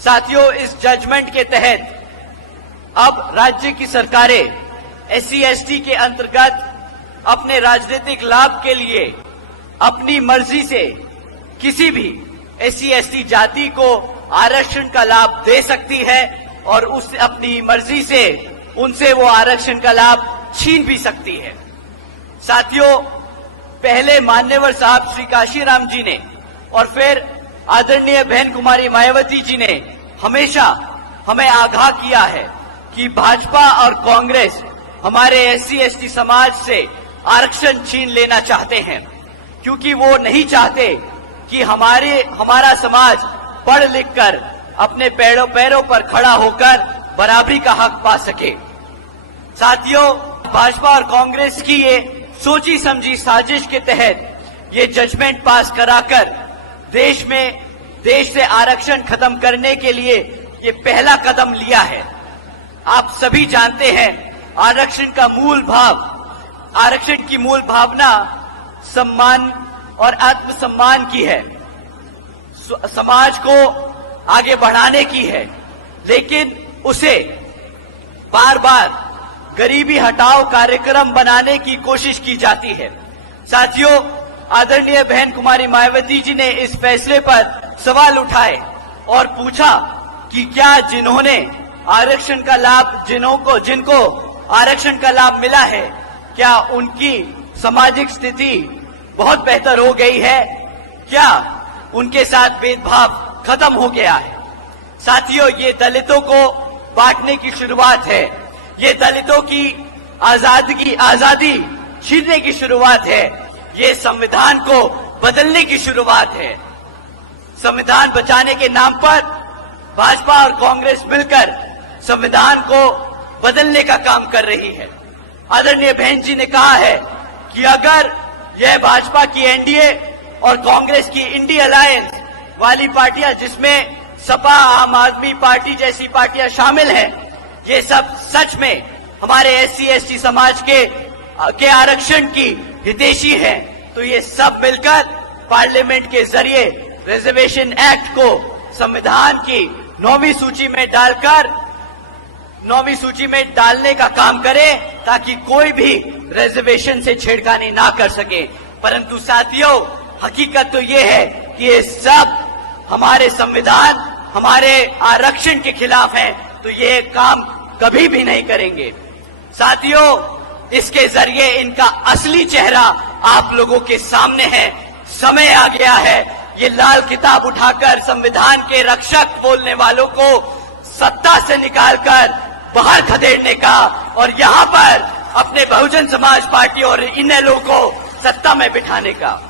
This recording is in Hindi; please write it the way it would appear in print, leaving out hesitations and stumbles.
साथियों, इस जजमेंट के तहत अब राज्य की सरकारें SC/ST के अंतर्गत अपने राजनीतिक लाभ के लिए अपनी मर्जी से किसी भी SC/ST जाति को आरक्षण का लाभ दे सकती है और उस अपनी मर्जी से उनसे वो आरक्षण का लाभ छीन भी सकती है। साथियों, पहले मान्यवर साहब श्री काशीराम जी ने और फिर आदरणीय बहन कुमारी मायावती जी ने हमेशा हमें आगाह किया है कि भाजपा और कांग्रेस हमारे SC/ST समाज से आरक्षण छीन लेना चाहते हैं, क्योंकि वो नहीं चाहते कि हमारा समाज पढ़ लिख कर अपने पैरों पर खड़ा होकर बराबरी का हक पा सके। साथियों, भाजपा और कांग्रेस की ये सोची समझी साजिश के तहत ये जजमेंट पास कराकर देश से आरक्षण खत्म करने के लिए ये पहला कदम लिया है। आप सभी जानते हैं, आरक्षण की मूल भावना सम्मान और आत्मसम्मान की है, समाज को आगे बढ़ाने की है, लेकिन उसे बार बार गरीबी हटाओ कार्यक्रम बनाने की कोशिश की जाती है। साथियों, आदरणीय बहन कुमारी मायावती जी ने इस फैसले पर सवाल उठाए और पूछा कि क्या जिन्होंने आरक्षण का लाभ जिनको आरक्षण का लाभ मिला है, क्या उनकी सामाजिक स्थिति बहुत बेहतर हो गई है? क्या उनके साथ भेदभाव खत्म हो गया है? साथियों, ये दलितों को बांटने की शुरुआत है, ये दलितों की आजादी छीनने की शुरुआत है, ये संविधान को बदलने की शुरुआत है। संविधान बचाने के नाम पर भाजपा और कांग्रेस मिलकर संविधान को बदलने का काम कर रही है। आदरणीय बहन जी ने कहा है कि अगर यह भाजपा की NDA और कांग्रेस की इंडिया अलायंस वाली पार्टियां, जिसमें सपा, आम आदमी पार्टी जैसी पार्टियां शामिल हैं, ये सब सच में हमारे SC/ST समाज के आरक्षण की हितैषी है, तो ये सब मिलकर पार्लियामेंट के जरिए रिजर्वेशन एक्ट को संविधान की 9वीं सूची में डालने का काम करे, ताकि कोई भी रिजर्वेशन से छेड़खानी ना कर सके। परंतु साथियों, हकीकत तो ये है कि ये सब हमारे संविधान, हमारे आरक्षण के खिलाफ है, तो ये काम कभी भी नहीं करेंगे। साथियों, इसके जरिए इनका असली चेहरा आप लोगों के सामने है। समय आ गया है ये लाल किताब उठाकर संविधान के रक्षक बोलने वालों को सत्ता से निकालकर बाहर खदेड़ने का और यहाँ पर अपने बहुजन समाज पार्टी और इन लोगों को सत्ता में बिठाने का।